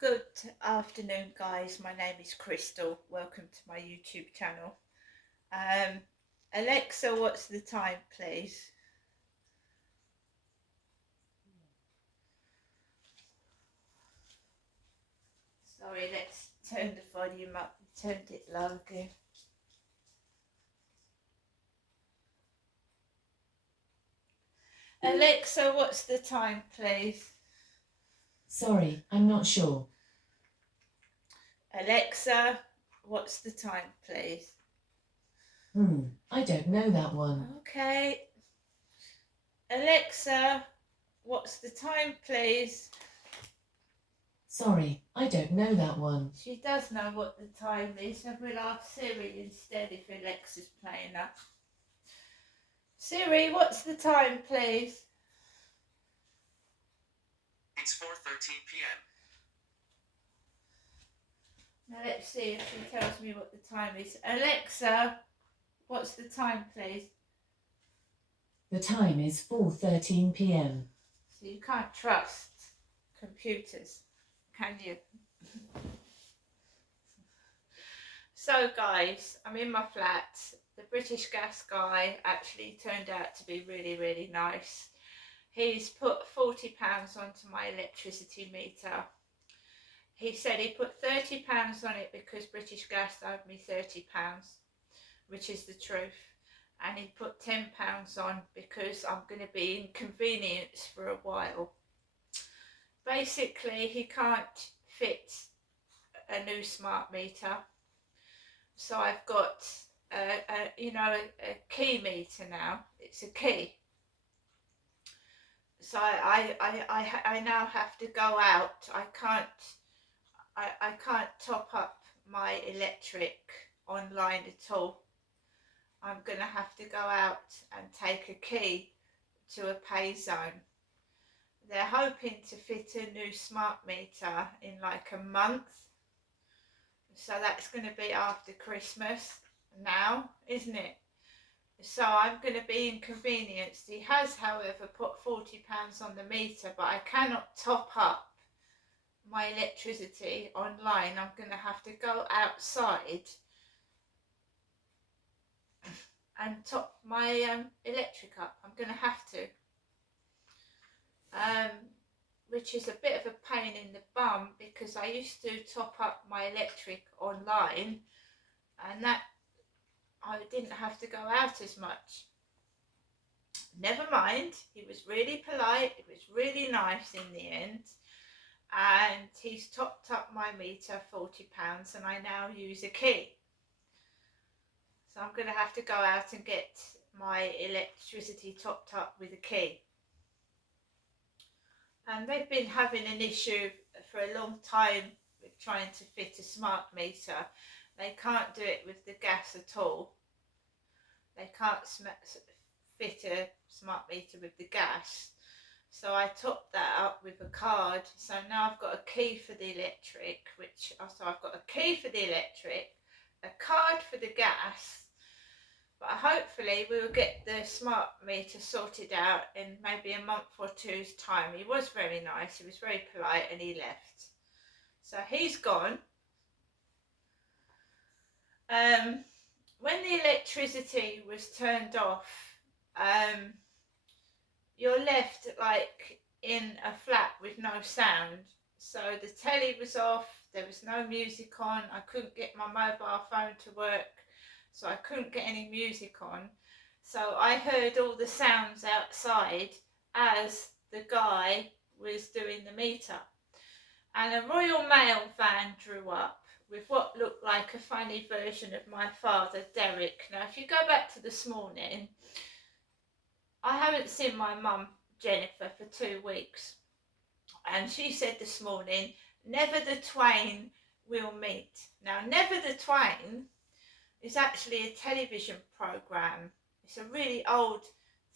Good afternoon, guys. My name is Crystal. Welcome to my YouTube channel. Alexa, what's the time, please? Sorry, let's turn the volume up. Turned it low again. Alexa, what's the time, please? Sorry, I'm not sure. Alexa, what's the time, please? I don't know that one. Okay. Alexa, what's the time, please? Sorry, I don't know that one. She does know what the time is, and we'll ask Siri instead if Alexa's playing up. Siri, what's the time, please? It's 4:13 p.m. Now let's see if she tells me what the time is. Alexa, what's the time, please? The time is 4:13 p.m. So you can't trust computers, can you? So guys, I'm in my flat. The British Gas guy actually turned out to be really, really nice. He's put £40 onto my electricity meter. He said he put £30 on it because British Gas owed me £30, which is the truth. And he put £10 on because I'm going to be inconvenienced for a while. Basically, he can't fit a new smart meter. So I've got a key meter now. It's a key. So I now have to go out. I can't top up my electric online at all. I'm going to have to go out and take a key to a pay zone. They're hoping to fit a new smart meter in like a month. So that's going to be after Christmas now, isn't it? So I'm going to be inconvenienced. He has, however, put £40 on the meter, but I cannot top up my electricity online. I'm going to have to go outside and top my electric up. I'm going to have to. Which is a bit of a pain in the bum because I used to top up my electric online and that I didn't have to go out as much. Never mind, he was really polite, it was really nice in the end, and he's topped up my meter £40 and I now use a key. So I'm going to have to go out and get my electricity topped up with a key. And they've been having an issue for a long time with trying to fit a smart meter. They can't do it with the gas at all. They can't fit a smart meter with the gas. So I topped that up with a card. So now I've got a key for the electric, so I've got a key for the electric, a card for the gas. But hopefully we will get the smart meter sorted out in maybe a month or two's time. He was very nice, he was very polite, and he left. So he's gone. When the electricity was turned off, you're left like in a flat with no sound. So the telly was off, there was no music on, I couldn't get my mobile phone to work, so I couldn't get any music on. So I heard all the sounds outside as the guy was doing the meter. And a Royal Mail van drew up with what looked like a funny version of my father, Derek. Now, if you go back to this morning, I haven't seen my mum, Jennifer, for 2 weeks. And she said this morning, never the twain will meet. Now, Never the Twain is actually a television programme. It's a really old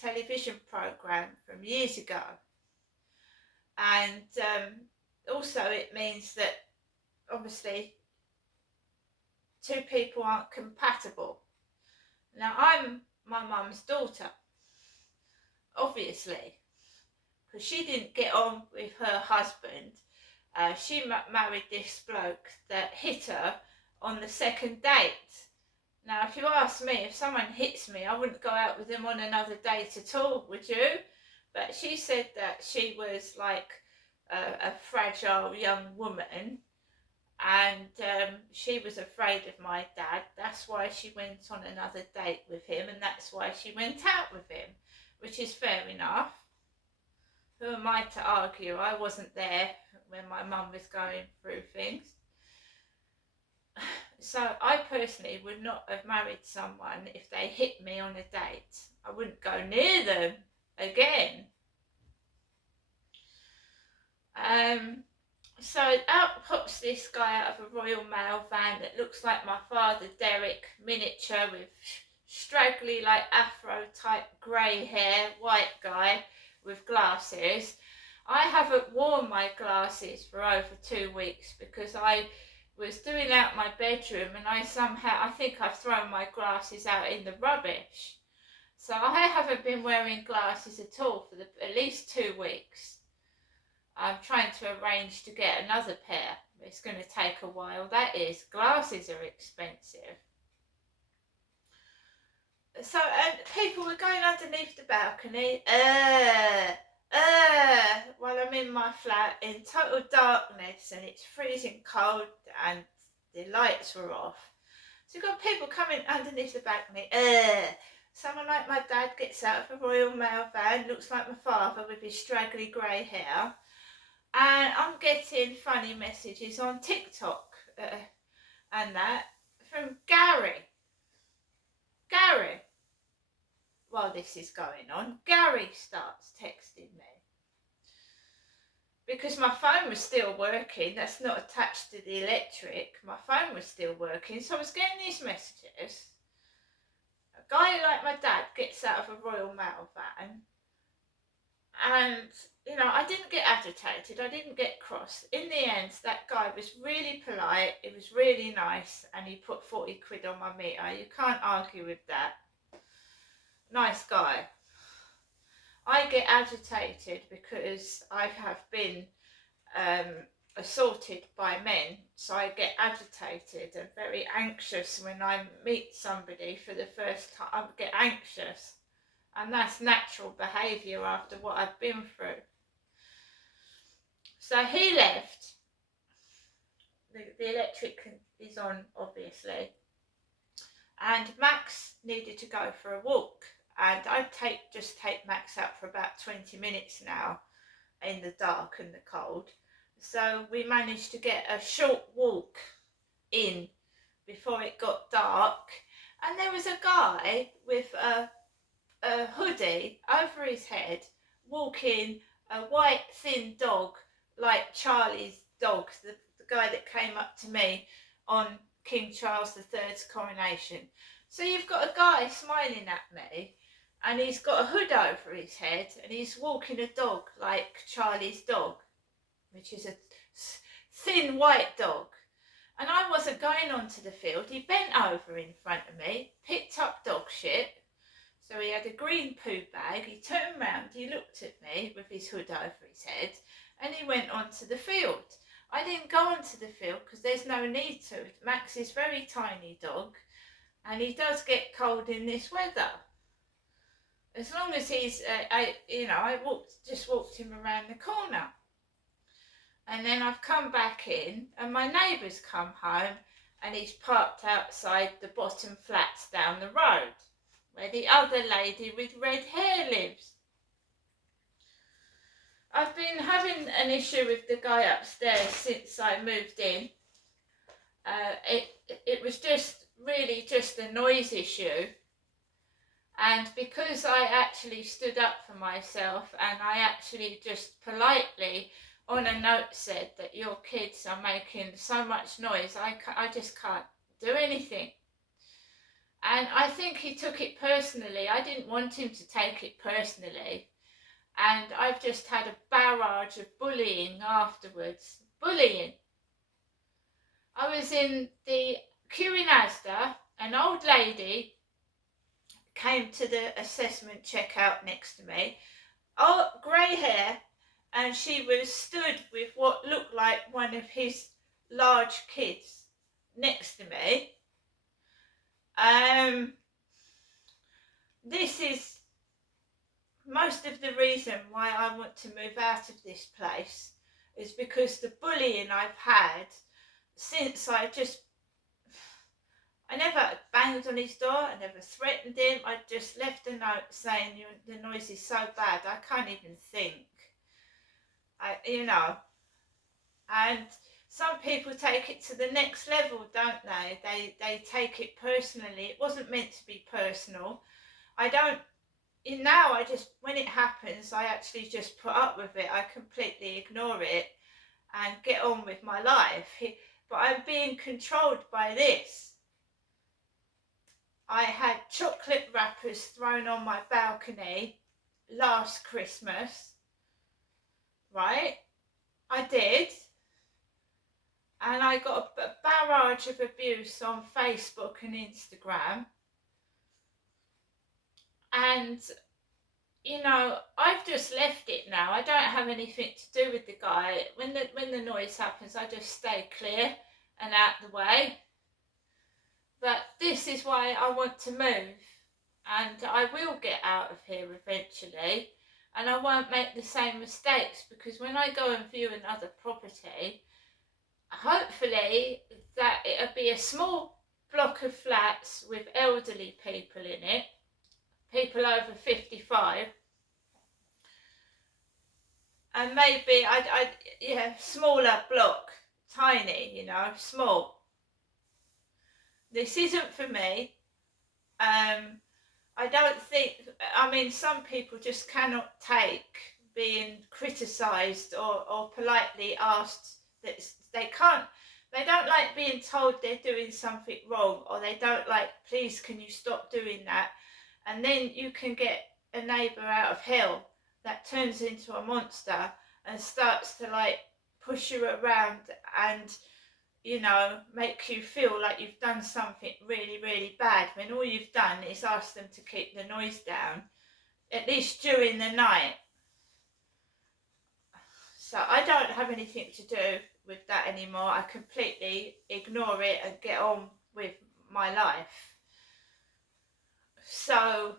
television programme from years ago. And also it means that obviously two people aren't compatible. Now I'm my mum's daughter, obviously, because she didn't get on with her husband She married this bloke that hit her on the second date. Now, if you ask me, if someone hits me, I wouldn't go out with them on another date at all, would you? But she said that she was like a fragile young woman, and she was afraid of my dad. That's why she went on another date with him, and that's why she went out with him, which is fair enough. Who am I to argue? I wasn't there when my mum was going through things. So I personally would not have married someone if they hit me on a date. I wouldn't go near them again. So out pops this guy out of a Royal Mail van that looks like my father Derek, miniature, with straggly like afro type grey hair, white guy with glasses. I haven't worn my glasses for over 2 weeks because I was doing out my bedroom and I think I've thrown my glasses out in the rubbish. So I haven't been wearing glasses at all for at least 2 weeks. I'm trying to arrange to get another pair. It's going to take a while, that is. Glasses are expensive. So, and people were going underneath the balcony, while I'm in my flat in total darkness and it's freezing cold and the lights were off. So you've got people coming underneath the balcony, Someone like my dad gets out of a Royal Mail van, looks like my father with his straggly grey hair. And I'm getting funny messages on TikTok and that from Gary. While this is going on, Gary starts texting me. Because my phone was still working, that's not attached to the electric, my phone was still working, so I was getting these messages. A guy like my dad gets out of a Royal Mail van, and I didn't get agitated, I didn't get cross. In the end, that guy was really polite, it was really nice, and he put 40 quid on my meter. You can't argue with that. Nice guy. I get agitated because I have been assaulted by men, so I get agitated and very anxious when I meet somebody for the first time. I get anxious, and that's natural behaviour after what I've been through. So he left. The electric is on, obviously, and Max needed to go for a walk. And I just take Max out for about 20 minutes now in the dark and the cold. So we managed to get a short walk in before it got dark. And there was a guy with a hoodie over his head walking a white thin dog like Charlie's dog, the guy that came up to me on King Charles III's coronation. So you've got a guy smiling at me, and he's got a hood over his head, and he's walking a dog like Charlie's dog, which is a thin white dog. And I wasn't going onto the field. He bent over in front of me, picked up dog shit. So he had a green poo bag. He turned round, he looked at me with his hood over his head, and he went onto the field. I didn't go onto the field because there's no need to. Max is a very tiny dog, and he does get cold in this weather. As long as he's, I just walked him around the corner. And then I've come back in, and my neighbour's come home, and he's parked outside the bottom flats down the road, where the other lady with red hair lives. I've been having an issue with the guy upstairs since I moved in. It was really just a noise issue. And because I actually stood up for myself, and I actually just politely on a note said that your kids are making so much noise, I just can't do anything. And I think he took it personally. I didn't want him to take it personally. And I've just had a barrage of bullying afterwards. Bullying. I was in the queue in Asda, an old lady came to the assessment checkout next to me. Oh, grey hair, and she was stood with what looked like one of his large kids next to me. This is most of the reason why I want to move out of this place, is because the bullying I've had since I never banged on his door, I never threatened him, I just left a note saying the noise is so bad I can't even think. And some people take it to the next level, don't they? They take it personally. It wasn't meant to be personal. Now I just, when it happens, I actually just put up with it. I completely ignore it and get on with my life. But I'm being controlled by this. I had chocolate wrappers thrown on my balcony last Christmas, right? I did. And I got a barrage of abuse on Facebook and Instagram. And, I've just left it now. I don't have anything to do with the guy. When the noise happens, I just stay clear and out the way. But this is why I want to move. And I will get out of here eventually. And I won't make the same mistakes, because when I go and view another property, hopefully that it'll be a small block of flats with elderly people in it, people over 55, and maybe smaller block, tiny, small. This isn't for me. I don't think, some people just cannot take being criticised or politely asked. That they don't like being told they're doing something wrong, or they don't like, please can you stop doing that? And then you can get a neighbour out of hell that turns into a monster and starts to push you around and make you feel like you've done something really, really bad, when all you've done is ask them to keep the noise down, at least during the night. So I don't have anything to do with that anymore. I completely ignore it and get on with my life. So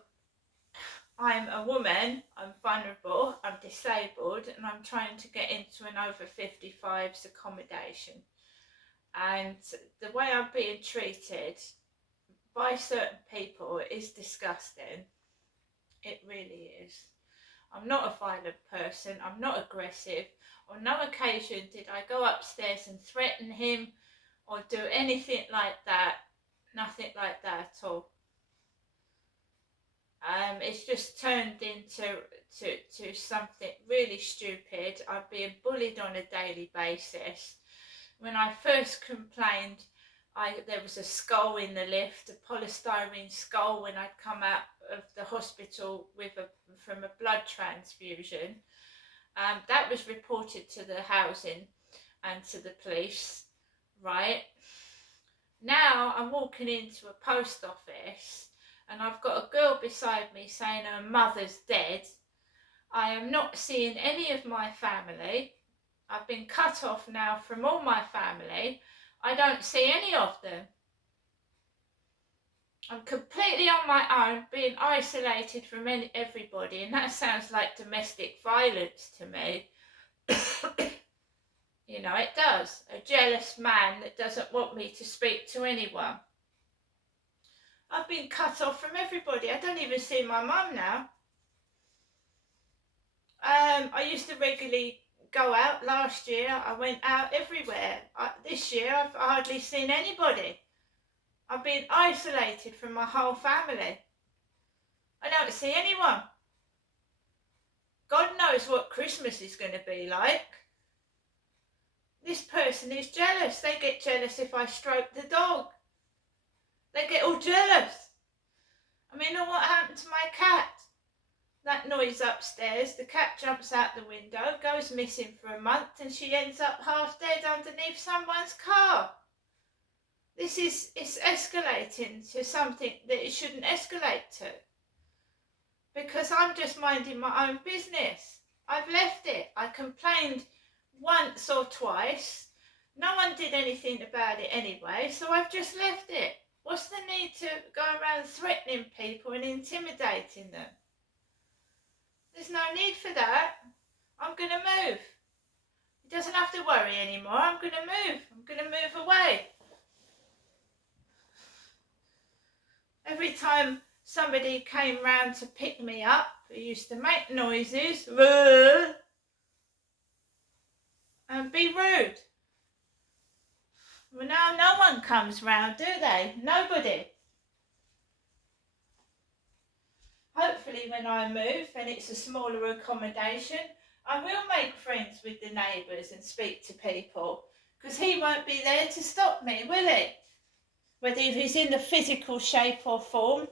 I'm a woman, I'm vulnerable, I'm disabled, and I'm trying to get into an over 55s accommodation. And the way I'm being treated by certain people is disgusting. It really is. I'm not a violent person. I'm not aggressive. On no occasion did I go upstairs and threaten him or do anything like that. Nothing like that at all. It's just turned into something really stupid. I'm being bullied on a daily basis. When I first complained, there was a skull in the lift, a polystyrene skull, when I'd come out of the hospital from a blood transfusion. That was reported to the housing and to the police, right? Now I'm walking into a post office and I've got a girl beside me saying her mother's dead. I am not seeing any of my family. I've been cut off now from all my family. I don't see any of them. I'm completely on my own, being isolated from everybody, and that sounds like domestic violence to me. It does. A jealous man that doesn't want me to speak to anyone. I've been cut off from everybody. I don't even see my mum now. I used to regularly go out. Last year I went out everywhere. This year I've hardly seen anybody. I've been isolated from my whole family. I don't see anyone. God knows what Christmas is going to be like. This person is jealous. They get jealous if I stroke the dog. They get all jealous. Look what happened to my cat. That noise upstairs, the cat jumps out the window, goes missing for a month, and she ends up half dead underneath someone's car. It's escalating to something that it shouldn't escalate to. Because I'm just minding my own business. I I've left it. I complained once or twice. No one did anything about it anyway, so I've just left it. What's the need to go around threatening people and intimidating them? There's no need for that. I'm going to move. He doesn't have to worry anymore. I'm going to move. I'm going to move away. Every time somebody came round to pick me up, he used to make noises and be rude. Well, now no one comes round, do they? Nobody. Hopefully when I move and it's a smaller accommodation, I will make friends with the neighbours and speak to people, because he won't be there to stop me, will he? Whether he's in the physical shape or form,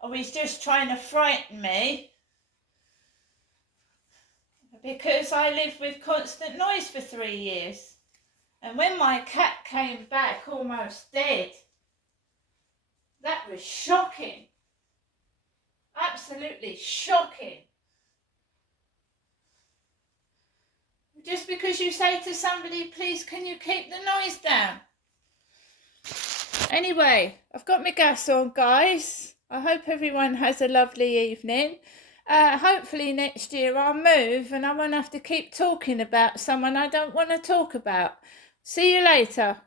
or he's just trying to frighten me, because I lived with constant noise for 3 years. And when my cat came back almost dead, that was shocking. Absolutely shocking. Just because you say to somebody, please can you keep the noise down? Anyway, I've got my gas on, guys. I hope everyone has a lovely evening. Hopefully next year I'll move and I won't have to keep talking about someone I don't want to talk about. See you later.